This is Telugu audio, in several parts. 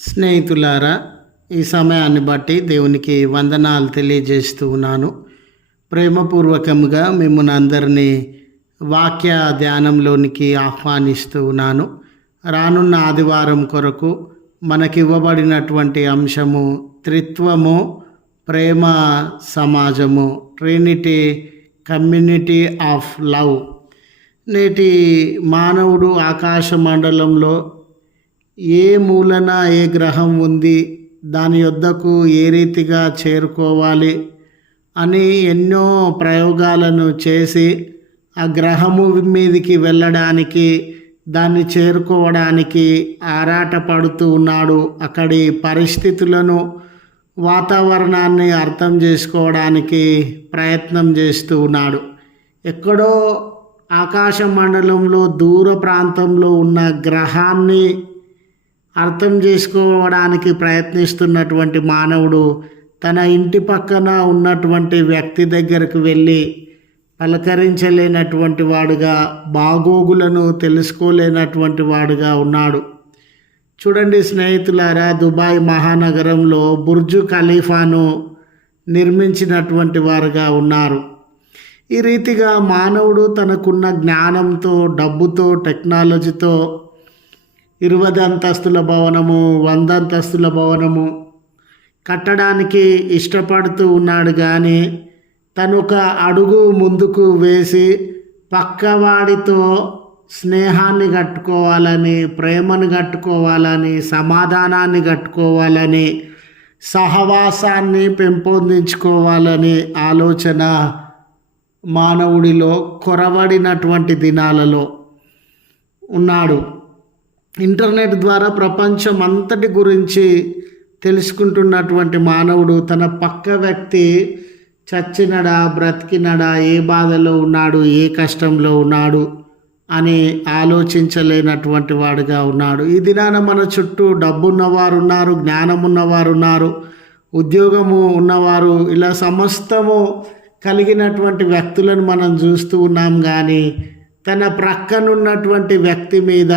స్నేహితులారా, ఈ సమయాన్ని బట్టి దేవునికి వందనాలు తెలియజేస్తూ ఉన్నాను. ప్రేమపూర్వకంగా మిమ్మల్ని అందరినీ వాక్య ధ్యానంలోనికి ఆహ్వానిస్తూ ఉన్నాను. రానున్న ఆదివారం కొరకు మనకివ్వబడినటువంటి అంశము త్రిత్వము, ప్రేమ సమాజము, ట్రినిటీ కమ్యూనిటీ ఆఫ్ లవ్. నేటి మానవుడు ఆకాశ మండలంలో ఏ మూలన ఏ గ్రహం ఉంది, దాని యొద్దకు ఏ రీతిగా చేరుకోవాలి అని ఎన్నో ప్రయోగాలను చేసి ఆ గ్రహము మీదికి వెళ్ళడానికి, దాన్ని చేరుకోవడానికి ఆరాటపడుతూ ఉన్నాడు. అక్కడి పరిస్థితులను, వాతావరణాన్ని అర్థం చేసుకోవడానికి ప్రయత్నం చేస్తూ ఉన్నాడు. ఎక్కడో ఆకాశ మండలంలో దూర ప్రాంతంలో ఉన్న గ్రహాన్ని అర్థం చేసుకోవడానికి ప్రయత్నిస్తున్నటువంటి మానవుడు తన ఇంటి పక్కన ఉన్నటువంటి వ్యక్తి దగ్గరకు వెళ్ళి పలకరించలేనటువంటి వాడుగా, బాగోగులను తెలుసుకోలేనటువంటి వాడుగా ఉన్నాడు. చూడండి స్నేహితులారా, దుబాయ్ మహానగరంలో బుర్జు ఖలీఫాను నిర్మించినటువంటి వారుగా ఉన్నారు. ఈ రీతిగా మానవుడు తనకున్న జ్ఞానంతో, డబ్బుతో, టెక్నాలజీతో 20 అంతస్తుల భవనము, 100 అంతస్తుల భవనము కట్టడానికి ఇష్టపడుతూ ఉన్నాడు. కానీ తను ఒక అడుగు ముందుకు వేసి పక్కవాడితో స్నేహాన్ని కట్టుకోవాలని, ప్రేమను కట్టుకోవాలని, సమాధానాన్ని కట్టుకోవాలని, సహవాసాన్ని పెంపొందించుకోవాలని ఆలోచన మానవుడిలో కొరవడినటువంటి దినాలలో ఉన్నాడు. ఇంటర్నెట్ ద్వారా ప్రపంచం అంతటి గురించి తెలుసుకుంటున్నటువంటి మానవుడు తన పక్క వ్యక్తి చచ్చినడా, బ్రతికినడా, ఏ బాధలో ఉన్నాడు, ఏ కష్టంలో ఉన్నాడు అని ఆలోచించలేనటువంటి వాడుగా ఉన్నాడు. ఈ దినాన మన చుట్టూ డబ్బున్నవారు ఉన్నారు, జ్ఞానం ఉన్నవారు ఉన్నారు, ఉద్యోగము ఉన్నవారు, ఇలా సమస్తము కలిగినటువంటి వ్యక్తులను మనం చూస్తూ ఉన్నాం. కానీ తన ప్రక్కనున్నటువంటి వ్యక్తి మీద,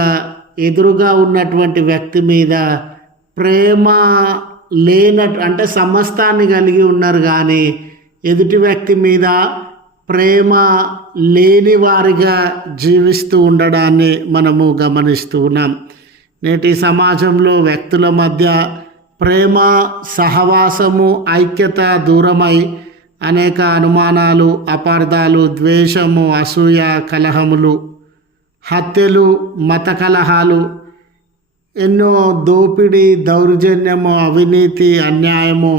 ఎదురుగా ఉన్నటువంటి వ్యక్తి మీద ప్రేమ అంటే సమస్తాన్ని కలిగి ఉన్నారు కానీ ఎదుటి వ్యక్తి మీద ప్రేమ లేని వారిగా జీవిస్తూ ఉండడాన్ని మనము గమనిస్తూ ఉన్నాం. నేటి సమాజంలో వ్యక్తుల మధ్య ప్రేమ, సహవాసము, ఐక్యత దూరమై అనేక అనుమానాలు, అపార్థాలు, ద్వేషము, అసూయ, కలహములు, హత్యలు, మత కలహాలు, ఎన్నో దోపిడీ, దౌర్జన్యము, అవినీతి, అన్యాయము,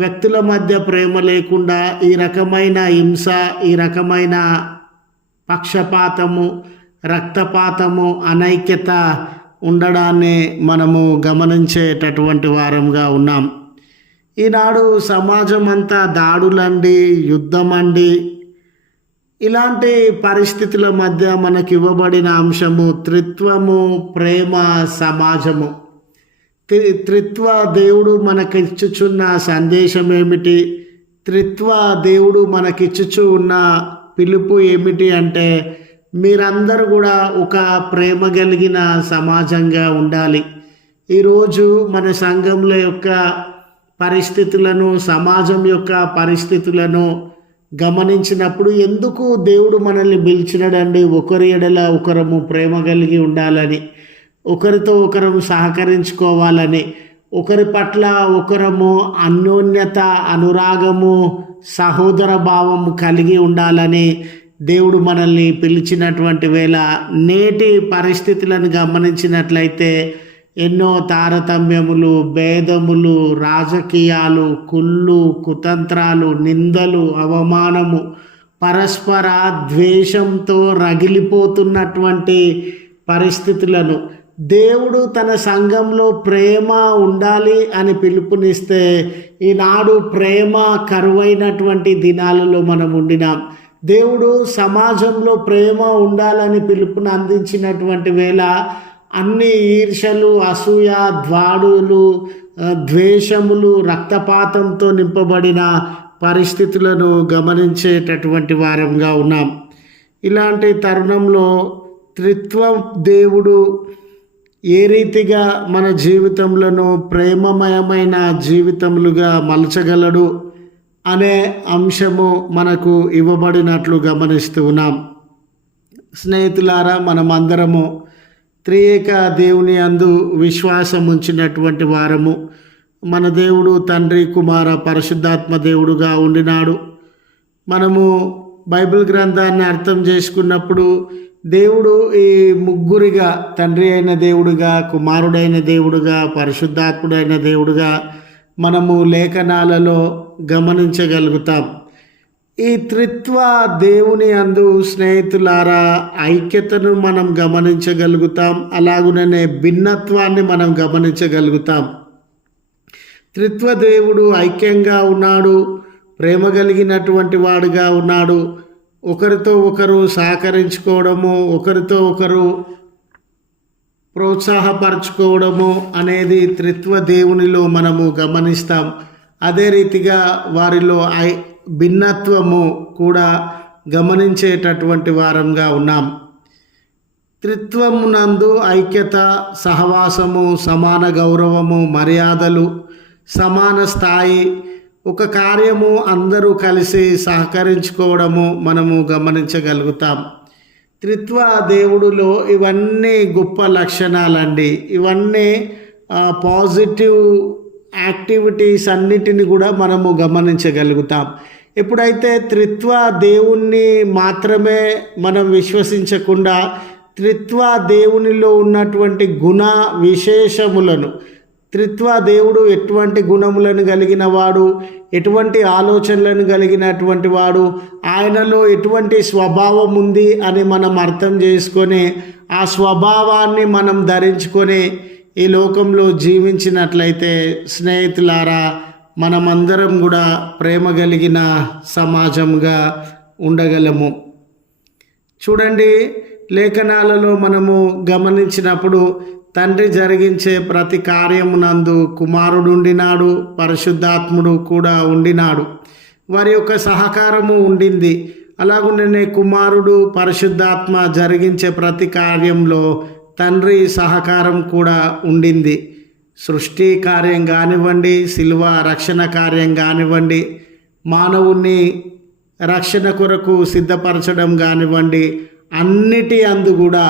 వ్యక్తుల మధ్య ప్రేమ లేకుండా ఈ రకమైన హింస, ఈ రకమైన పక్షపాతము, రక్తపాతము, అనైక్యత ఉండడాన్ని మనము గమనించేటటువంటి వారంగా ఉన్నాం. ఈనాడు సమాజం అంతా దాడులండి, యుద్ధమండి, ఇలాంటి పరిస్థితుల మధ్య మనకి ఇవ్వబడిన అంశము త్రిత్వము, ప్రేమ సమాజము. త్రిత్వ దేవుడు మనకిచ్చుచున్న సందేశం ఏమిటి? త్రిత్వ దేవుడు మనకిచ్చుచు ఉన్న పిలుపు ఏమిటి అంటే, మీరందరూ కూడా ఒక ప్రేమ కలిగిన సమాజంగా ఉండాలి. ఈరోజు మన సంఘంలో యొక్క పరిస్థితులను, సమాజం యొక్క పరిస్థితులను గమనించినప్పుడు ఎందుకు దేవుడు మనల్ని పిలిచినాడండి? ఒకరి ఎడల ఒకరము ప్రేమ కలిగి ఉండాలని, ఒకరితో ఒకరము సహకరించుకోవాలని, ఒకరి పట్ల ఒకరము అన్యోన్యత, అనురాగము, సహోదర భావము కలిగి ఉండాలని దేవుడు మనల్ని పిలిచినటువంటి వేళ నేటి పరిస్థితులను గమనించినట్లయితే ఎన్నో తారతమ్యములు, భేదములు, రాజకీయాలు, కుళ్ళు, కుతంత్రాలు, నిందలు, అవమానము, పరస్పర ద్వేషంతో రగిలిపోతున్నటువంటి పరిస్థితులను దేవుడు తన సంఘంలో ప్రేమ ఉండాలి అని పిలుపునిస్తే ఈనాడు ప్రేమ కరువైనటువంటి దినాలలో మనం ఉండినాం. దేవుడు సమాజంలో ప్రేమ ఉండాలని పిలుపుని అందించినటువంటి వేళ అన్ని ఈర్షలు, అసూయ, ద్వాడులు, ద్వేషములు, రక్తపాతంతో నింపబడిన పరిస్థితులను గమనించేటటువంటి వారంగా ఉన్నాం. ఇలాంటి తరుణంలో త్రిత్వ దేవుడు ఏ రీతిగా మన జీవితంలో ప్రేమమయమైన జీవితములుగా మలచగలడు అనే అంశము మనకు ఇవ్వబడినట్లు గమనిస్తూ ఉన్నాం. స్నేహితులారా, మనమందరము త్రియేక దేవుని అందు విశ్వాసం ఉంచినటువంటి వారము. మన దేవుడు తండ్రి, కుమార, పరిశుద్ధాత్మ దేవుడుగా ఉండినాడు. మనము బైబిల్ గ్రంథాన్ని అర్థం చేసుకున్నప్పుడు దేవుడు ఈ ముగ్గురిగా, తండ్రి అయిన దేవుడుగా, కుమారుడైన దేవుడుగా, పరిశుద్ధాత్ముడైన దేవుడుగా మనము లేఖనాలలో గమనించగలుగుతాం. ఈ త్రిత్వ దేవుని అందు స్నేహితులారా ఐక్యతను మనం గమనించగలుగుతాం. అలాగుననే భిన్నత్వాన్ని మనం గమనించగలుగుతాం. త్రిత్వ దేవుడు ఐక్యంగా ఉన్నాడు, ప్రేమ కలిగినటువంటి వాడుగా ఉన్నాడు. ఒకరితో ఒకరు సహకరించుకోవడము, ఒకరితో ఒకరు ప్రోత్సాహపరచుకోవడము అనేది త్రిత్వ దేవునిలో మనము గమనిస్తాం. అదే రీతిగా వారిలో భిన్నత్వము కూడా గమనించేటటువంటి వారంగా ఉన్నాం. త్రిత్వమునందు ఐక్యత, సహవాసము, సమాన గౌరవము, మర్యాదలు, సమాన స్థాయి, ఒక కార్యము అందరూ కలిసి సహకరించుకోవడము మనము గమనించగలుగుతాం. త్రిత్వ దేవుడులో ఇవన్నీ గొప్ప లక్షణాలండి. ఇవన్నీ పాజిటివ్ యాక్టివిటీస్ అన్నిటిని కూడా మనము గమనించగలుగుతాం. ఎప్పుడైతే త్రిత్వ దేవుణ్ణి మాత్రమే మనం విశ్వసించకుండా త్రిత్వ దేవునిలో ఉన్నటువంటి గుణ విశేషములను, త్రిత్వ దేవుడు ఎటువంటి గుణములను కలిగిన వాడు, ఎటువంటి ఆలోచనలను కలిగినటువంటి వాడు, ఆయనలో ఎటువంటి స్వభావం ఉంది అని మనం అర్థం చేసుకొని ఆ స్వభావాన్ని మనం ధరించుకొని ఈ లోకంలో జీవించినట్లయితే స్నేహితులారా, మనమందరం కూడా ప్రేమ కలిగిన సమాజంగా ఉండగలము. చూడండి, లేఖనాలలో మనము గమనించినప్పుడు తండ్రి జరిగించే ప్రతి కార్యమునందు కుమారుడు ఉండినాడు, పరిశుద్ధాత్ముడు కూడా ఉండినాడు. వారి యొక్క సహకారము ఉండింది. అలాగునే కుమారుడు, పరిశుద్ధాత్మ జరిగించే ప్రతి కార్యంలో తండ్రి సహకారం కూడా ఉండింది. సృష్టి కార్యం కానివ్వండి, శిలువ రక్షణ కార్యం కానివ్వండి, మానవుణ్ణి రక్షణ కొరకు సిద్ధపరచడం కానివ్వండి, అన్నిటి అందు కూడా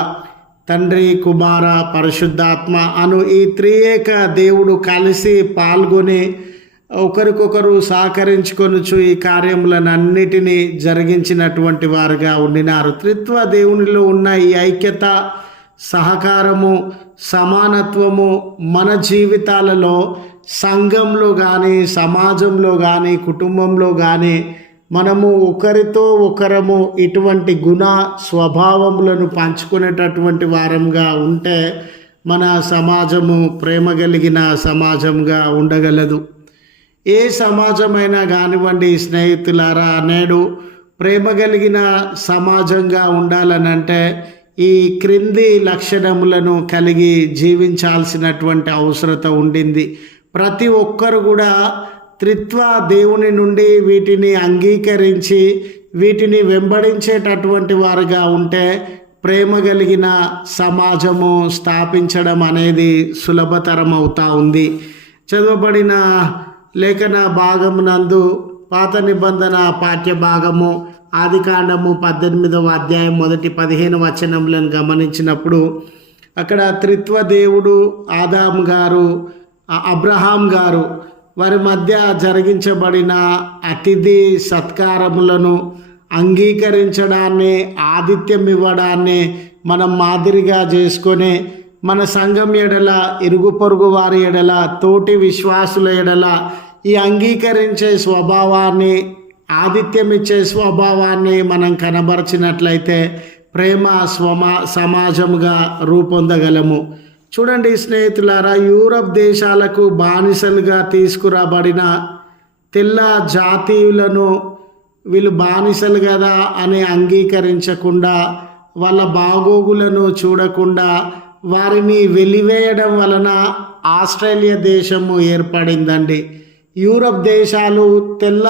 తండ్రి, కుమార, పరిశుద్ధాత్మ అను ఈ త్రియేక దేవుడు కలిసి పాల్గొని ఒకరికొకరు సహకరించుకొనుచు ఈ కార్యములనన్నిటినీ జరిగించినటువంటి వారుగా ఉండినారు. త్రిత్వ దేవునిలో ఉన్న ఈ ఐక్యత, సహకారము, సమానత్వము మన జీవితాలలో, సంఘంలో కానీ, సమాజంలో కానీ, కుటుంబంలో కానీ మనము ఒకరితో ఒకరము ఇటువంటి గుణ స్వభావములను పంచుకునేటటువంటి వారంగా ఉంటే మన సమాజము ప్రేమ కలిగిన సమాజంగా ఉండగలదు. ఏ సమాజమైనా కానివ్వండి స్నేహితులారా, నేడు ప్రేమ కలిగిన సమాజంగా ఉండాలనంటే ఈ క్రింది లక్షణములను కలిగి జీవించాల్సినటువంటి అవసరత ఉండింది. ప్రతి ఒక్కరు కూడా త్రిత్వ దేవుని నుండి వీటిని అంగీకరించి వీటిని వెంబడించేటటువంటి వారుగా ఉంటే ప్రేమ కలిగిన సమాజము స్థాపించడం అనేది సులభతరం అవుతా ఉంది. చదవబడిన లేఖన భాగమునందు పాత నిబంధన పాఠ్య భాగము ఆదికాండము 18వ అధ్యాయం మొదటి 15 వచనములను గమనించినప్పుడు అక్కడ త్రిత్వ దేవుడు, ఆదాము గారు, అబ్రహాం గారు వారి మధ్య జరిగించబడిన అతిథి సత్కారములను అంగీకరించడాన్ని, ఆతిథ్యం ఇవ్వడాన్ని మనం మాదిరిగా చేసుకొని మన సంఘం ఎడల, ఇరుగు పొరుగు వారి ఎడల, తోటి విశ్వాసుల ఎడల ఈ అంగీకరించే స్వభావాన్ని, ఆతిథ్యం ఇచ్చే స్వభావాన్ని మనం కనబరిచినట్లయితే ప్రేమ సమాజముగా రూపొందగలము. చూడండి స్నేహితులారా, యూరప్ దేశాలకు బానిసలుగా తీసుకురాబడిన తెల్ల జాతీయులను వీళ్ళు బానిసలు కదా అని అంగీకరించకుండా, వాళ్ళ బాగోగులను చూడకుండా వారిని వెలివేయడం వలన ఆస్ట్రేలియా దేశము ఏర్పడిందండి. యూరప్ దేశాలు తెల్ల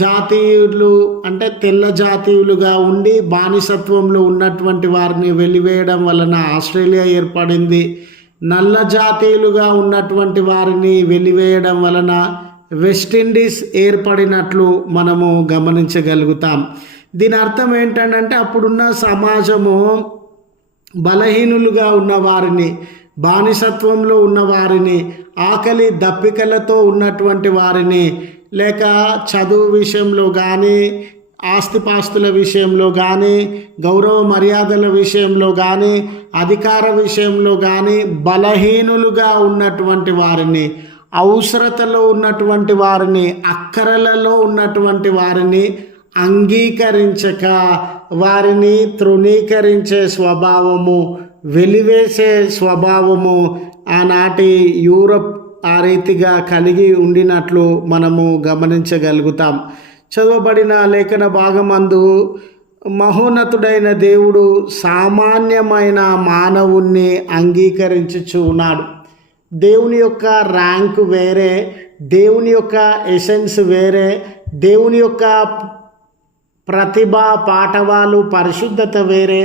జాతీయులు అంటే తెల్ల జాతీయులుగా ఉండి బానిసత్వంలో ఉన్నటువంటి వారిని వెలివేయడం వలన ఆస్ట్రేలియా ఏర్పడింది. నల్ల జాతీయులుగా ఉన్నటువంటి వారిని వెలివేయడం వలన వెస్టిండీస్ ఏర్పడినట్లు మనము గమనించగలుగుతాం. దీని అర్థం ఏంటంటే అప్పుడున్న సమాజము బలహీనులుగా ఉన్నవారిని, బానిసత్వంలో ఉన్నవారిని, ఆకలి దప్పికలతో ఉన్నటువంటి వారిని, లేక చదువు విషయంలో కానీ, ఆస్తిపాస్తుల విషయంలో కానీ, గౌరవ మర్యాదల విషయంలో కానీ, అధికార విషయంలో కానీ బలహీనులుగా ఉన్నటువంటి వారిని, అవసరతలో ఉన్నటువంటి వారిని, అక్కరలలో ఉన్నటువంటి వారిని అంగీకరించక వారిని తృణీకరించే స్వభావము, వెలివేసే స్వభావము ఆనాటి యూరప్ ఆ రీతిగా కలిగి ఉండినట్లు మనము గమనించగలుగుతాం. చదవబడిన లేఖన భాగమందు మహోన్నతుడైన దేవుడు సామాన్యమైన మానవుణ్ణి అంగీకరించుచు ఉన్నాడు. దేవుని యొక్క ర్యాంకు వేరే, దేవుని యొక్క ఎసెన్స్ వేరే, దేవుని యొక్క ప్రతిభ, పాఠవాలు, పరిశుద్ధత వేరే,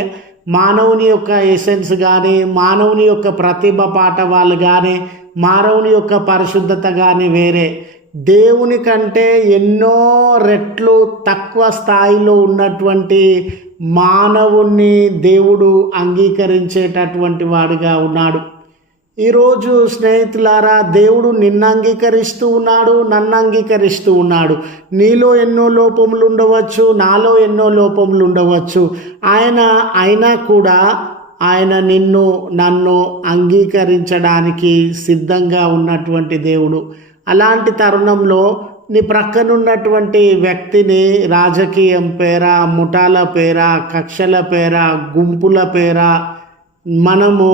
మానవుని యొక్క ఎసెన్స్ కానీ, మానవుని యొక్క ప్రతిభ, పాఠవాలు కానీ, మానవుని యొక్క పరిశుద్ధత కానీ వేరే. దేవుని కంటే ఎన్నో రెట్లు తక్కువ స్థాయిలో ఉన్నటువంటి మానవుణ్ణి దేవుడు అంగీకరించేటటువంటి వాడుగా ఉన్నాడు. ఈరోజు స్నేహితులారా, దేవుడు నిన్ను అంగీకరిస్తూ ఉన్నాడు, నన్ను అంగీకరిస్తూ ఉన్నాడు. నీలో ఎన్నో లోపములు ఉండవచ్చు, నాలో ఎన్నో లోపములు ఉండవచ్చు. అయినా కూడా ఆయన నిన్ను నన్ను అంగీకరించడానికి సిద్ధంగా ఉన్నటువంటి దేవుడు. అలాంటి తరుణంలో నీ ప్రక్కనున్నటువంటి వ్యక్తిని రాజకీయం పేర, ముఠాల పేర, కక్షల పేర, గుంపుల పేర మనము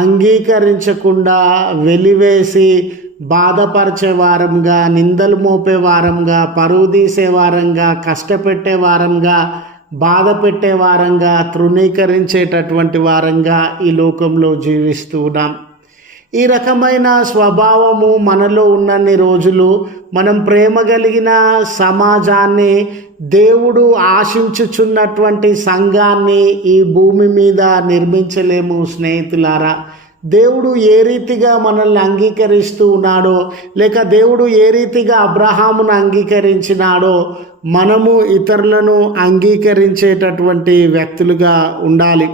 అంగీకరించకుండా వెలివేసి బాధపరిచే వారంగా, నిందలు మోపే వారంగా, పరువు తీసే వారంగా, కష్టపెట్టే వారంగా, బాధ పెట్టే వారంగా, తృణీకరించేటటువంటి వారంగా ఈ లోకంలో జీవిస్తూ ఉన్నాం. ఈ రకమైన స్వభావము మనలో ఉన్నన్ని రోజులు మనం ప్రేమ కలిగిన సమాజాన్ని, దేవుడు ఆశించుచున్నటువంటి సంఘాన్ని ఈ భూమి మీద నిర్మించలేము స్నేహితులారా. దేవుడు ఏ రీతిగా మనల్ని అంగీకరిస్తూ ఉన్నాడో, లేక దేవుడు ఏ రీతిగా అబ్రహామును అంగీకరించినాడో మనము ఇతరులను అంగీకరించేటటువంటి వ్యక్తులుగా ఉండాలి.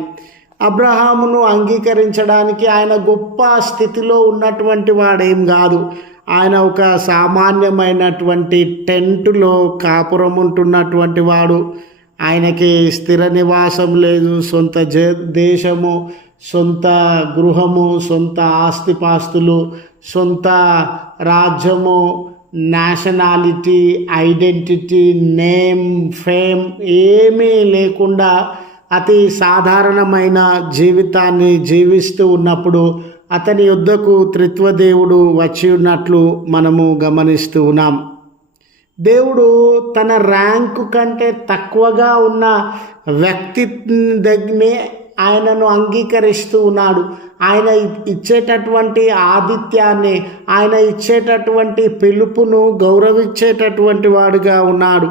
అబ్రహామును అంగీకరించడానికి ఆయన గొప్ప స్థితిలో ఉన్నటువంటి వాడేం కాదు. ఆయన ఒక సామాన్యమైనటువంటి టెంటులో కాపురం ఉంటున్నటువంటి వాడు. ఆయనకి స్థిర నివాసం లేదు, సొంత దేశము, సొంత గృహము, సొంత ఆస్తిపాస్తులు, సొంత రాజ్యము, నేషనాలిటీ, ఐడెంటిటీ, నేమ్, ఫేమ్ ఏమీ లేకుండా అతి సాధారణమైన జీవితాన్ని జీవిస్తూ ఉన్నప్పుడు అతని యొద్దకు త్రిత్వదేవుడు వచ్చి ఉన్నట్లు మనము గమనిస్తూ ఉన్నాం. దేవుడు తన ర్యాంకు కంటే తక్కువగా ఉన్న వ్యక్తి దగ్గరనే ఆయనను అంగీకరిస్తూ ఉన్నాడు. ఆయన ఇచ్చేటటువంటి ఆతిథ్యాన్ని, ఆయన ఇచ్చేటటువంటి పిలుపును గౌరవించేటటువంటి వాడుగా ఉన్నాడు.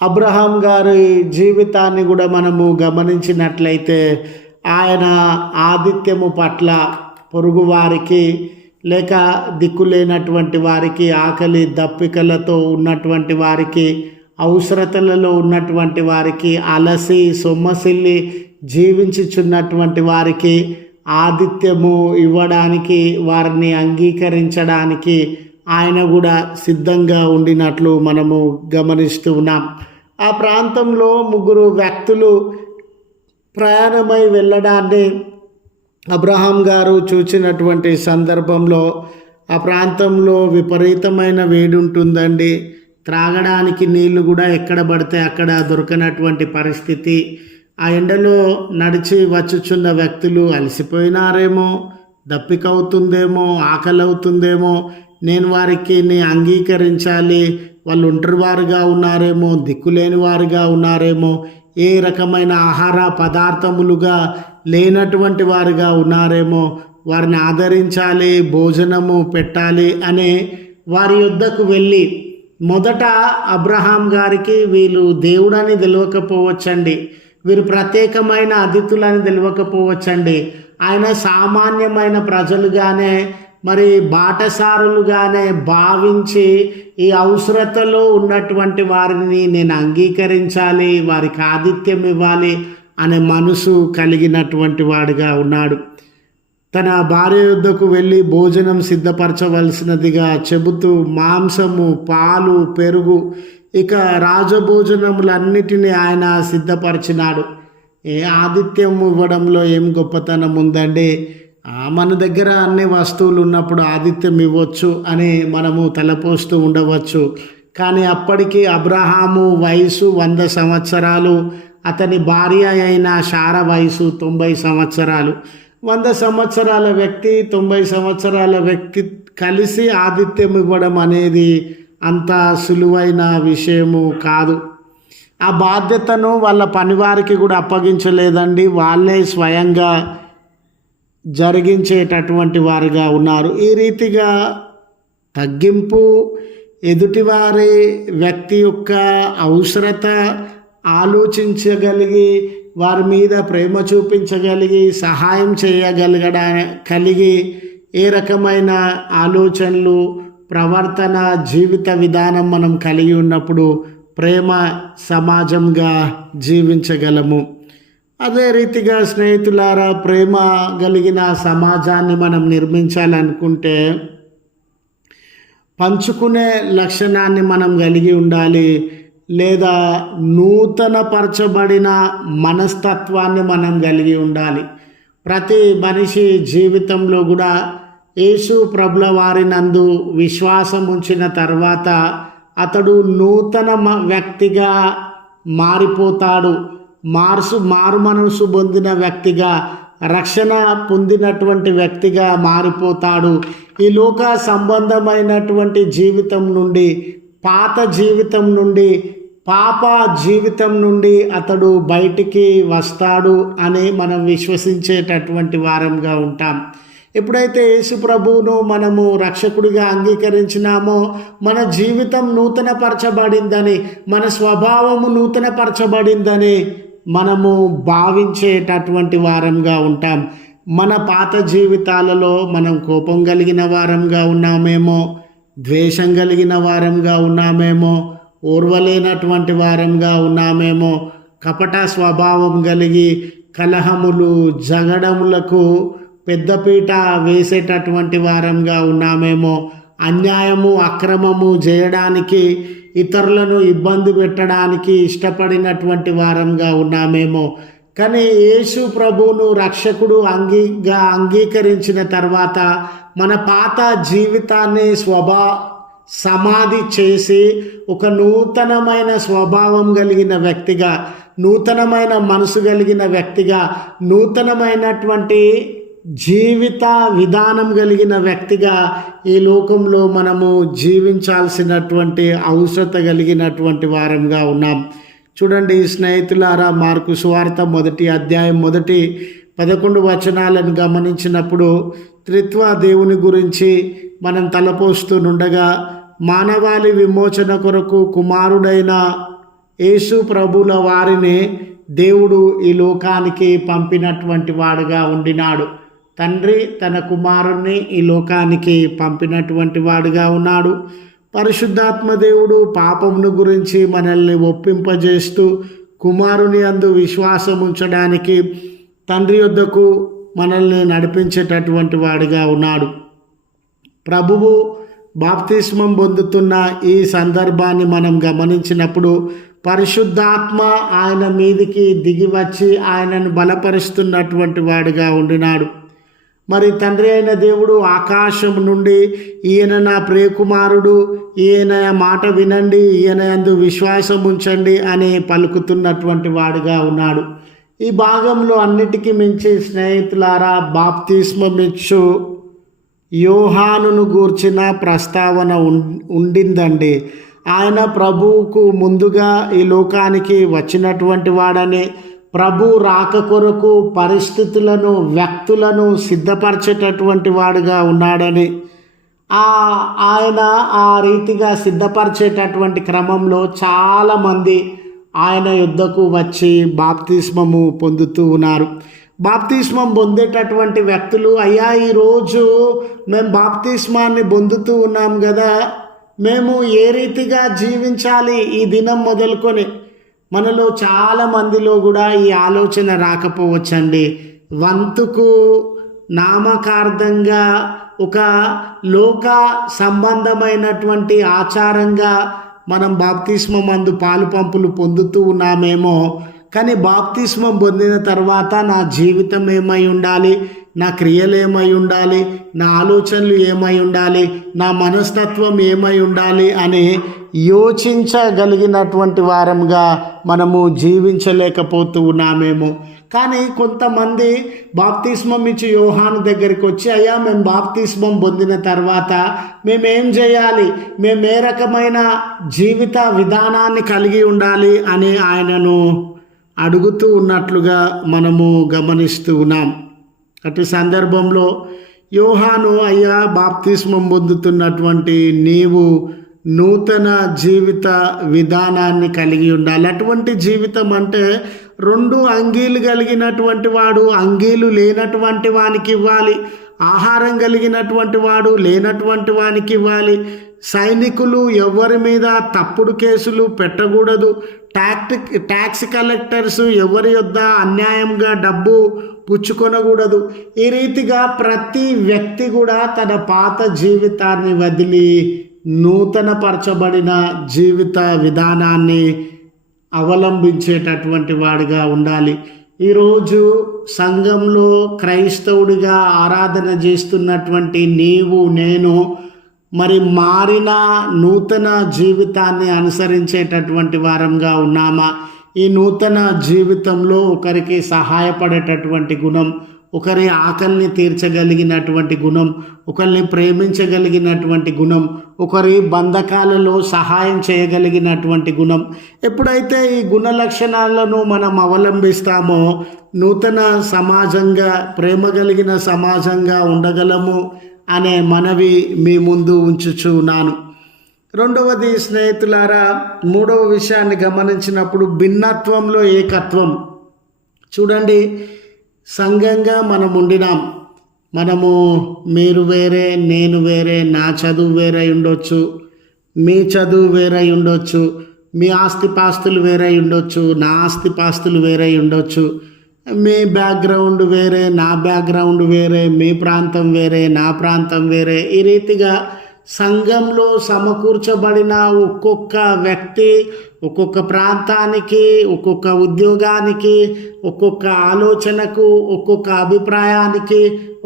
అబ్రహాం గారి జీవితాన్ని కూడా మనము గమనించినట్లయితే ఆయన ఆతిథ్యము పట్ల పొరుగువారికి, లేక దిక్కులేనటువంటి వారికి, ఆకలి దప్పికలతో ఉన్నటువంటి వారికి, అవసరతలలో ఉన్నటువంటి వారికి, అలసి సొమ్మసిల్లి జీవించుచున్నటువంటి వారికి ఆతిథ్యము ఇవ్వడానికి, వారిని అంగీకరించడానికి ఆయన కూడా సిద్ధంగా ఉండినట్లు మనము గమనిస్తూ ఉన్నాం. ఆ ప్రాంతంలో 3 వ్యక్తులు ప్రయాణమై వెళ్ళడాన్ని అబ్రహాం గారు చూసినటువంటి సందర్భంలో ఆ ప్రాంతంలో విపరీతమైన వేడి ఉంటుందండి. త్రాగడానికి నీళ్లు కూడా ఎక్కడ పడితే అక్కడ దొరకనటువంటి పరిస్థితి. ఆ ఎండలో నడిచి వచ్చుచున్న వ్యక్తులు అలసిపోయినారేమో, దప్పికవుతుందేమో, ఆకలి అవుతుందేమో, నేను వారికి అంగీకరించాలి, వాళ్ళు ఒంటరివారుగా ఉన్నారేమో, దిక్కులేని వారుగా ఉన్నారేమో, ఏ రకమైన ఆహార పదార్థములుగా లేనటువంటి వారుగా ఉన్నారేమో, వారిని ఆదరించాలి, భోజనము పెట్టాలి అనే వారి యొద్దకు వెళ్ళి, మొదట అబ్రహాం గారికి వీళ్ళు దేవుడని తెలియకపోవచ్చండి, వీరు ప్రత్యేకమైన అతిథులని తెలియకపోవచ్చండి. ఆయన సామాన్యమైన ప్రజలుగానే మరి బాటసారులుగానే భావించి ఈ అవసరతలో ఉన్నటువంటి వారిని నేను అంగీకరించాలి, వారికి ఆతిథ్యం ఇవ్వాలి అనే మనసు కలిగినటువంటి వాడిగా ఉన్నాడు. తన భార్య యొద్దకు వెళ్ళి భోజనం సిద్ధపరచవలసినదిగా చెబుతూ మాంసము, పాలు, పెరుగు ఇక రాజభోజనములన్నిటినీ ఆయన సిద్ధపరిచినాడు. ఆతిథ్యం ఇవ్వడంలో ఏం గొప్పతనం ఉందండి? మన దగ్గర అన్ని వస్తువులు ఉన్నప్పుడు ఆతిథ్యం ఇవ్వచ్చు అని మనము తలపోస్తూ ఉండవచ్చు. కానీ అప్పటికి అబ్రహాము వయసు 100 సంవత్సరాలు, అతని భార్య అయిన శారా వయసు 90 సంవత్సరాలు. 100 సంవత్సరాల వ్యక్తి, 90 సంవత్సరాల వ్యక్తి కలిసి ఆతిథ్యం ఇవ్వడం అనేది అంత సులువైన విషయము కాదు. ఆ బాధ్యతను వాళ్ళ పనివారికి కూడా అప్పగించలేదండి, వాళ్ళే స్వయంగా జరిగించేటటువంటి వారుగా ఉన్నారు. ఈ రీతిగా తగ్గింపు, ఎదుటివారి వ్యక్తి యొక్క అవసరత ఆలోచించగలిగి, వారి మీద ప్రేమ చూపించగలిగి, సహాయం కలిగి ఏ రకమైన ఆలోచనలు, ప్రవర్తన, జీవిత విధానం మనం కలిగి ఉన్నప్పుడు ప్రేమ సమాజంగా జీవించగలము. అదే రీతిగా స్నేహితులారా, ప్రేమ కలిగిన సమాజాన్ని మనం నిర్మించాలనుకుంటే పంచుకునే లక్షణాన్ని మనం కలిగి ఉండాలి, లేదా నూతనపరచబడిన మనస్తత్వాన్ని మనం కలిగి ఉండాలి. ప్రతి మనిషి జీవితంలో కూడా యేసు ప్రభుల వారి నందు విశ్వాసం ఉంచిన తర్వాత అతడు నూతన వ్యక్తిగా మారిపోతాడు. మారు మనసు పొందిన వ్యక్తిగా, రక్షణ పొందినటువంటి వ్యక్తిగా మారిపోతాడు. ఈ లోక సంబంధమైనటువంటి జీవితం నుండి, పాత జీవితం నుండి, పాప జీవితం నుండి అతడు బయటికి వస్తాడు అని మనం విశ్వసించేటటువంటి వారంగా ఉంటాం. ఎప్పుడైతే యేసు ప్రభువును మనము రక్షకుడిగా అంగీకరించినామో మన జీవితం నూతనపరచబడిందని, మన స్వభావము నూతనపరచబడిందని మనము భావించేటటువంటి వారంగా ఉంటాం. మన పాత జీవితాలలో మనం కోపం కలిగిన వారంగా ఉన్నామేమో, ద్వేషం కలిగిన వారంగా ఉన్నామేమో, ఓర్వలేనటువంటి వారంగా ఉన్నామేమో, కపట స్వభావం కలిగి కలహములు, జగడములకు పెద్దపీట వేసేటటువంటి వారంగా ఉన్నామేమో, అన్యాయము, అక్రమము చేయడానికి, ఇతరులను ఇబ్బంది పెట్టడానికి ఇష్టపడినటువంటి వారంగా ఉన్నామేమో. కానీ యేసు ప్రభువును రక్షకుడు అంగీకరించిన తర్వాత మన పాత జీవితాన్ని సమాధి చేసి ఒక నూతనమైన స్వభావం కలిగిన వ్యక్తిగా, నూతనమైన మనసు కలిగిన వ్యక్తిగా, నూతనమైనటువంటి జీవిత విధానం కలిగిన వ్యక్తిగా ఈ లోకంలో మనము జీవించాల్సినటువంటి అవసరత కలిగినటువంటి వారంగా ఉన్నాం. చూడండి స్నేహితులారా, మార్కు సువార్త 1వ అధ్యాయం 11 వచనాలను గమనించినప్పుడు త్రిత్వ దేవుని గురించి మనం తలపోస్తూనుండగా, మానవాళి విమోచన కొరకు కుమారుడైన యేసు ప్రభుల వారిని దేవుడు ఈ లోకానికి పంపినటువంటి వాడుగా ఉండినాడు. తండ్రి తన కుమారుణ్ణి ఈ లోకానికి పంపినటువంటి వాడుగా ఉన్నాడు. పరిశుద్ధాత్మ దేవుడు పాపమును గురించి మనల్ని ఒప్పింపజేస్తూ కుమారుని యందు విశ్వాసం ఉంచడానికి తండ్రి యొద్దకు మనల్ని నడిపించేటటువంటి వాడిగా ఉన్నాడు. ప్రభువు బాప్తిస్మం పొందుతున్న ఈ సందర్భాన్ని మనం గమనించినప్పుడు పరిశుద్ధాత్మ ఆయన మీదికి దిగి వచ్చి ఆయనను బలపరుస్తున్నటువంటి వాడిగా ఉండినాడు. మరి తండ్రి అయిన దేవుడు ఆకాశం నుండి ఈయన నా ప్రియకుమారుడు, ఈయన మాట వినండి, ఈయన యందు విశ్వాసం ఉంచండి అని పలుకుతున్నటువంటి వాడిగా ఉన్నాడు. ఈ భాగంలో అన్నిటికీ మించి స్నేహితులారా, బాప్తిస్మమిచ్చు యోహానును గూర్చిన ప్రస్తావన ఉండిందండి. ఆయన ప్రభువుకు ముందుగా ఈ లోకానికి వచ్చినటువంటి వాడని, ప్రభు రాక కొరకు పరిస్థితులను, వ్యక్తులను సిద్ధపరిచేటటువంటి వాడుగా ఉన్నాడని, ఆయన ఆ రీతిగా సిద్ధపరిచేటటువంటి క్రమంలో చాలామంది ఆయన యుద్ధకు వచ్చి బాప్తిస్మము పొందుతూ ఉన్నారు. బాప్తిస్మం పొందేటటువంటి వ్యక్తులు, అయ్యా ఈరోజు మేము బాప్తిస్మాన్ని పొందుతూ ఉన్నాం కదా, మేము ఏ రీతిగా జీవించాలి ఈ దినం మొదలుకొని. మనలో చాలామందిలో కూడా ఈ ఆలోచన రాకపోవచ్చండి. వంతుకు నామకార్థంగా ఒక లోక సంబంధమైనటువంటి ఆచారంగా మనం బాప్తిస్మం అందు పాలు పంపులు పొందుతూ ఉన్నామేమో, కానీ బాప్తిస్మం పొందిన తర్వాత నా జీవితం ఏమై ఉండాలి, నా క్రియలు ఏమై ఉండాలి, నా ఆలోచనలు ఏమై ఉండాలి, నా మనస్తత్వం ఏమై ఉండాలి అని యోచించగలిగినటువంటి వారంగా మనము జీవించలేకపోతూ ఉన్నామేమో. కానీ కొంతమంది బాప్తిస్మం ఇచ్చి యోహాను దగ్గరికి వచ్చి, అయ్యా మేము బాప్తిస్మం పొందిన తర్వాత మేమేం చేయాలి, మేము ఏ రకమైన జీవిత విధానాన్ని కలిగి ఉండాలి అని ఆయనను అడుగుతూ ఉన్నట్లుగా మనము గమనిస్తూ ఉన్నాం. అటు సందర్భంలో యోహాను, అయ్యా బాప్తిస్మం పొందుతున్నటువంటి నీవు నూతన జీవిత విధానాన్ని కలిగి ఉండాలి. అటువంటి జీవితం అంటే 2 అంగీలు కలిగినటువంటి వాడు అంగీలు లేనటువంటి వానికి ఇవ్వాలి, ఆహారం కలిగినటువంటి వాడు లేనటువంటి వానికి ఇవ్వాలి. సైనికులు ఎవరి మీద తప్పుడు కేసులు పెట్టకూడదు. ట్యాక్స్ కలెక్టర్స్ ఎవరి యొద్ద అన్యాయంగా డబ్బు పుచ్చుకొనకూడదు. ఈ రీతిగా ప్రతి వ్యక్తి కూడా తన పాత జీవితాన్ని వదిలి నూతనపరచబడిన జీవిత విధానాన్ని అవలంబించేటటువంటి వాడిగా ఉండాలి. ఈరోజు సంఘంలో క్రైస్తవుడిగా ఆరాధన చేస్తున్నటువంటి నీవు నేను మరి మారిన నూతన జీవితాన్ని అనుసరించేటటువంటి వారంగా ఉన్నామా? ఈ నూతన జీవితంలో ఒకరికి సహాయపడేటటువంటి గుణం, ఒకరి ఆకలిని తీర్చగలిగినటువంటి గుణం, ఒకరిని ప్రేమించగలిగినటువంటి గుణం, ఒకరి బంధకాలలో సహాయం చేయగలిగినటువంటి గుణం, ఎప్పుడైతే ఈ గుణ లక్షణాలను మనం అవలంబిస్తామో నూతన సమాజంగా, ప్రేమ కలిగిన సమాజంగా ఉండగలము అనే మనవి మీ ముందు ఉంచుచున్నాను. రెండవది స్నేహితులారా, 3వ విషయాన్ని గమనించినప్పుడు భిన్నత్వంలో ఏకత్వం. చూడండి, సంఘంగా మనం ఉండినాం. మీరు వేరే, నేను వేరే, నా చదువు వేరే ఉండొచ్చు, మీ చదువు వేరే ఉండొచ్చు, మీ ఆస్తిపాస్తులు వేరే ఉండొచ్చు, నా ఆస్తిపాస్తులు వేరే ఉండొచ్చు, మీ బ్యాక్గ్రౌండ్ వేరే, నా బ్యాక్గ్రౌండ్ వేరే, మీ ప్రాంతం వేరే, నా ప్రాంతం వేరే. ఈ రీతిగా సంఘంలో సమకూర్చబడిన ఒక్కొక్క వ్యక్తి ఒక్కొక్క ప్రాంతానికి, ఒక్కొక్క ఉద్యోగానికి, ఒక్కొక్క ఆలోచనకు, ఒక్కొక్క అభిప్రాయానికి,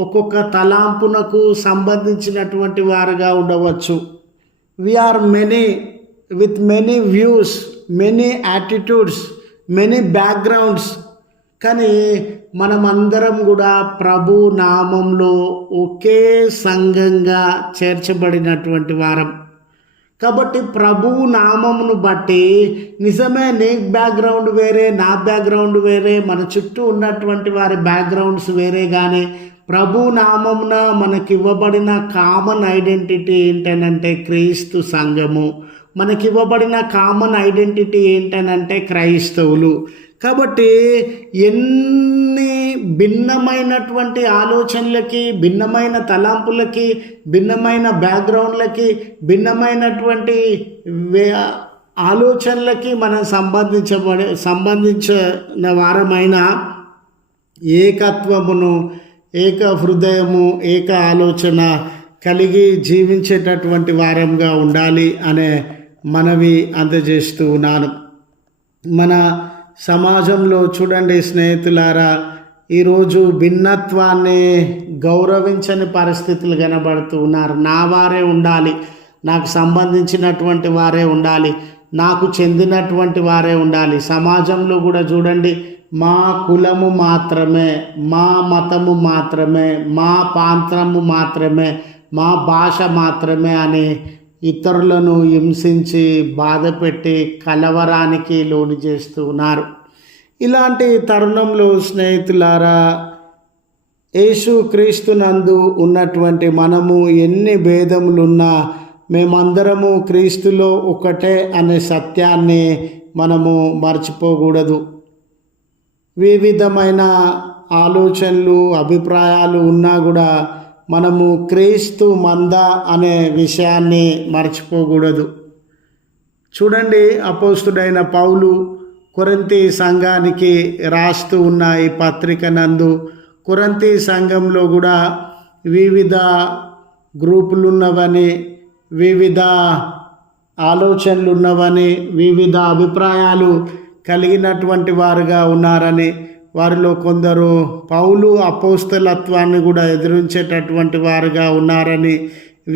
ఒక్కొక్క తలాంపునకు సంబంధించినటువంటి వారుగా ఉండవచ్చు. We are many with many views, many attitudes, many backgrounds. కానీ మనమందరం కూడా ప్రభు నామంలో ఒకే సంఘంగా చేర్చబడినటువంటి వారం. కాబట్టి ప్రభువు నామమును బట్టి నిజమే నీ బ్యాక్గ్రౌండ్ వేరే, నా బ్యాక్గ్రౌండ్ వేరే, మన చుట్టూ ఉన్నటువంటి వారి బ్యాక్గ్రౌండ్స్ వేరే, కానీ ప్రభు నామమున మనకి ఇవ్వబడిన కామన్ ఐడెంటిటీ ఏంటనంటే క్రీస్తు సంఘము. మనకి ఇవ్వబడిన కామన్ ఐడెంటిటీ ఏంటనంటే క్రైస్తవులు. కాబట్టి ఎన్ని భిన్నమైనటువంటి ఆలోచనలకి, భిన్నమైన తలాంపులకి, భిన్నమైన బ్యాక్గ్రౌండ్లకి, భిన్నమైనటువంటి ఆలోచనలకి మనం సంబంధించిన వారమైన ఏకత్వమును, ఏక హృదయము, ఏక ఆలోచన కలిగి జీవించేటటువంటి వారంగా ఉండాలి అనే మనవి అందజేస్తూ ఉన్నాను. మన సమాజంలో చూడండి స్నేహితులారా, ఈరోజు భిన్నత్వాన్ని గౌరవించని పరిస్థితులు కనబడుతూ ఉన్నారు. నా వారే ఉండాలి, నాకు సంబంధించినటువంటి వారే ఉండాలి, నాకు చెందినటువంటి వారే ఉండాలి. సమాజంలో కూడా చూడండి, మా కులము మాత్రమే, మా మతము మాత్రమే, మా ప్రాంతము మాత్రమే, మా భాష మాత్రమే అని ఇతరులను హింసించి బాధపెట్టి కలవరానికి లోను చేస్తూ ఉన్నారు. ఇలాంటి తరుణంలో స్నేహితులారా, యేసు క్రీస్తునందు ఉన్నటువంటి మనము ఎన్ని భేదములున్నా మేమందరము క్రీస్తులో ఒకటే అనే సత్యాన్ని మనము మర్చిపోకూడదు. వివిధమైన ఆలోచనలు, అభిప్రాయాలు ఉన్నా కూడా మనము క్రీస్తు మంద అనే విషయాన్ని మర్చిపోకూడదు. చూడండి, అపోస్తుడైన పౌలు కొరింథీ సంఘానికి రాస్తూ ఉన్న ఈ పత్రిక నందు కొరింథీ సంఘంలో కూడా వివిధ గ్రూపులు ఉన్నవని, వివిధ ఆలోచనలు ఉన్నవని, వివిధ అభిప్రాయాలు కలిగినటువంటి వారుగా ఉన్నారని, వారిలో కొందరు పౌలు అపోస్తలత్వాన్ని కూడా ఎదిరించేటటువంటి వారుగా ఉన్నారని,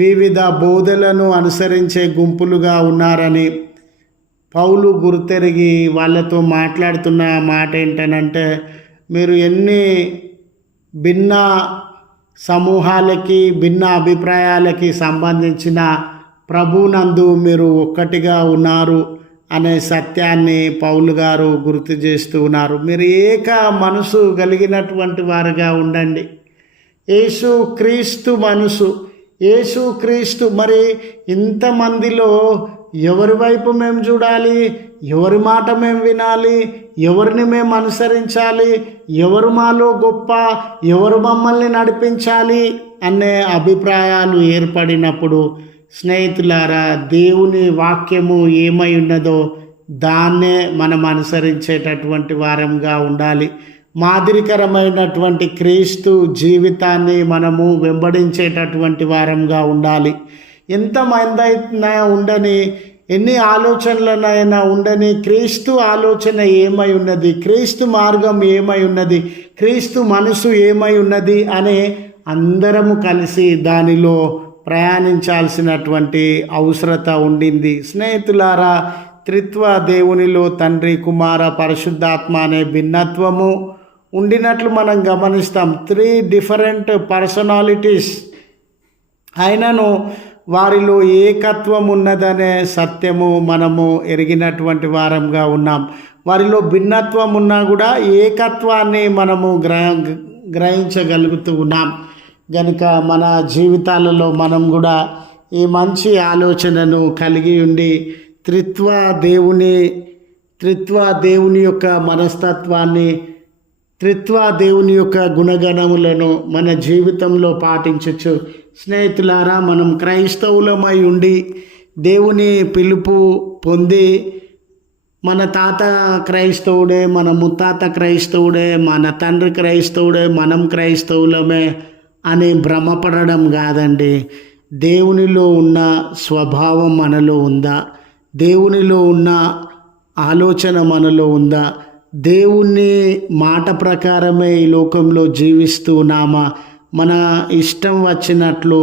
వివిధ బోధలను అనుసరించే గుంపులుగా ఉన్నారని పౌలు గుర్తెరిగి వాళ్ళతో మాట్లాడుతున్న మాట ఏంటనంటే, మీరు ఎన్ని భిన్న సమూహాలకి, భిన్న అభిప్రాయాలకి సంబంధించిన ప్రభునందు మీరు ఒక్కటిగా ఉన్నారు అనే సత్యాన్ని పౌలు గారు గుర్తు చేస్తూ ఉన్నారు. మీరు ఏక మనసు కలిగినటువంటి వారుగా ఉండండి. యేసు క్రీస్తు మనసు, యేసు క్రీస్తు. మరి ఇంతమందిలో ఎవరి వైపు మేము చూడాలి? ఎవరి మాట మేము వినాలి? ఎవరిని మేము అనుసరించాలి? ఎవరు మాలో గొప్ప? ఎవరు మమ్మల్ని నడిపించాలి అనే అభిప్రాయాలు ఏర్పడినప్పుడు స్నేహితులారా, దేవుని వాక్యము ఏమై ఉన్నదో దాన్నే మనం అనుసరించేటటువంటి వారంగా ఉండాలి. మాదిరికరమైనటువంటి క్రీస్తు జీవితాన్ని మనము వెంబడించేటటువంటి వారంగా ఉండాలి. ఎంతమంది అయినా ఉండని, ఎన్ని ఆలోచనలనైనా ఉండని, క్రీస్తు ఆలోచన ఏమై ఉన్నది, క్రీస్తు మార్గం ఏమై ఉన్నది, క్రీస్తు మనసు ఏమై ఉన్నది అనే అందరము కలిసి దానిలో ప్రయాణించాల్సినటువంటి అవసరత ఉండింది. స్నేహితులారా, త్రిత్వ దేవునిలో తండ్రి, కుమార, పరిశుద్ధాత్మ అనే భిన్నత్వము ఉండినట్లు మనం గమనిస్తాం. 3 డిఫరెంట్ పర్సనాలిటీస్ అయినను వారిలో ఏకత్వం ఉన్నదనే సత్యము మనము ఎరిగినటువంటి వారంగా ఉన్నాం. వారిలో భిన్నత్వం ఉన్నా కూడా ఏకత్వాన్ని మనము గ్రహించగలుగుతూ ఉన్నాం. కనుక మన జీవితాలలో మనం కూడా ఈ మంచి ఆలోచనను కలిగి ఉండి త్రిత్వ దేవుని యొక్క మనస్తత్వాన్ని, త్రిత్వ దేవుని యొక్క గుణగణములను మన జీవితంలో పాటించవచ్చు. స్నేహితులారా, మనం క్రైస్తవులమై ఉండి దేవుని పిలుపు పొంది మన తాత క్రైస్తవుడే, మన ముత్తాత క్రైస్తవుడే, మన తండ్రి క్రైస్తవుడే, మనం క్రైస్తవులమే అని భ్రమపడడం కాదండి. దేవునిలో ఉన్న స్వభావం మనలో ఉందా? దేవునిలో ఉన్న ఆలోచన మనలో ఉందా? దేవుని మాట ప్రకారమే ఈ లోకంలో జీవిస్తూ ఉన్నామా? మన ఇష్టం వచ్చినట్లు,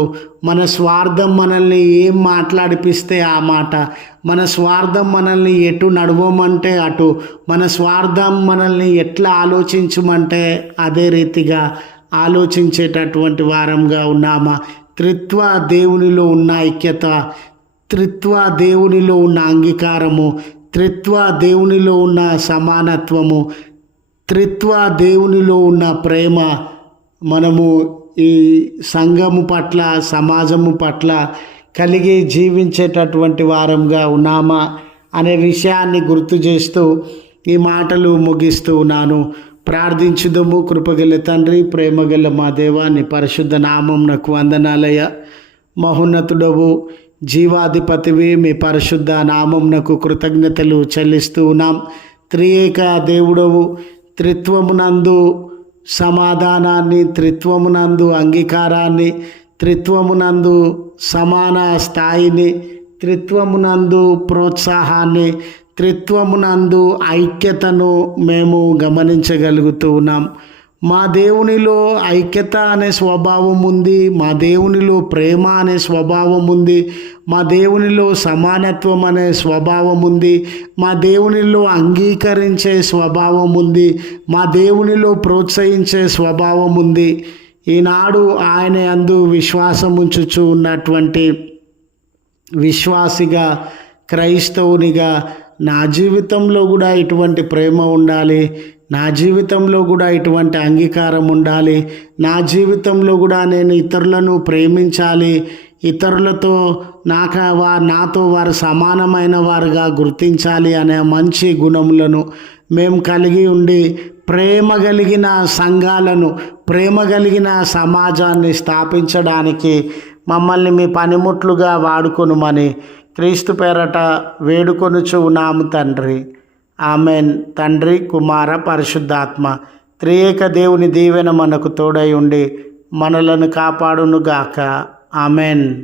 మన స్వార్థం మనల్ని ఏం మాట్లాడిపిస్తే ఆ మాట, మన స్వార్థం మనల్ని ఎటు నడవమంటే అటు, మన స్వార్థం మనల్ని ఎట్లా ఆలోచించమంటే అదే రీతిగా ఆలోచించేటటువంటి వారంగా ఉన్నామా? త్రిత్వ దేవునిలో ఉన్న ఐక్యత, త్రిత్వ దేవునిలో ఉన్న అంగీకారము, త్రిత్వ దేవునిలో ఉన్న సమానత్వము, త్రిత్వ దేవునిలో ఉన్న ప్రేమ మనము ఈ సంఘము పట్ల, సమాజము పట్ల కలిగి జీవించేటటువంటి వారంగా ఉన్నామా అనే విషయాన్ని గుర్తు చేస్తూ ఈ మాటలు ముగిస్తూ ఉన్నాను. ప్రార్థించుదము. కృపగల తండ్రి, ప్రేమగల మా దేవా, నీ పరిశుద్ధ నామం నాకు వందనాలయ. మహోన్నతుడవు, జీవాధిపతివి, మీ పరిశుద్ధ నామం నాకు కృతజ్ఞతలు చెల్లిస్తూ ఉన్నాం. త్రియేక దేవుడవు, త్రిత్వమునందు సమాధానాన్ని, త్రిత్వమునందు అంగీకారాన్ని, త్రిత్వమునందు సమాన స్థాయిని, త్రిత్వమునందు ప్రోత్సాహాన్ని, త్రిత్వమునందు ఐక్యతను మేము గమనించగలుగుతూ ఉన్నాం. మా దేవునిలో ఐక్యత అనే స్వభావం ఉంది, మా దేవునిలో ప్రేమ అనే స్వభావం ఉంది, మా దేవునిలో సమానత్వం అనే స్వభావం ఉంది, మా దేవునిలో అంగీకరించే స్వభావం ఉంది, మా దేవునిలో ప్రోత్సహించే స్వభావం ఉంది. ఈనాడు ఆయన యందు విశ్వాసం ఉంచుచూ ఉన్నటువంటి విశ్వాసిగా, క్రైస్తవునిగా నా జీవితంలో కూడా ఇటువంటి ప్రేమ ఉండాలి, నా జీవితంలో కూడా ఇటువంటి అంగీకారం ఉండాలి. నా జీవితంలో కూడా నేను ఇతరులను ప్రేమించాలి. ఇతరులతో నాతో వారు సమానమైన వారుగా గుర్తించాలి అనే మంచి గుణములను మేము కలిగి ఉండి ప్రేమ కలిగిన సంఘాలను, ప్రేమ కలిగిన సమాజాన్ని స్థాపించడానికి మమ్మల్ని మీ పనిముట్లుగా వాడుకొనుమని క్రీస్తు పేరట వేడుకొనుచు ఉన్నాము తండ్రి. ఆమెన్. తండ్రి, కుమార, పరిశుద్ధాత్మ త్రియేక దేవుని దీవెన మనకు తోడై ఉండి మనలను కాపాడునుగాక. ఆమెన్.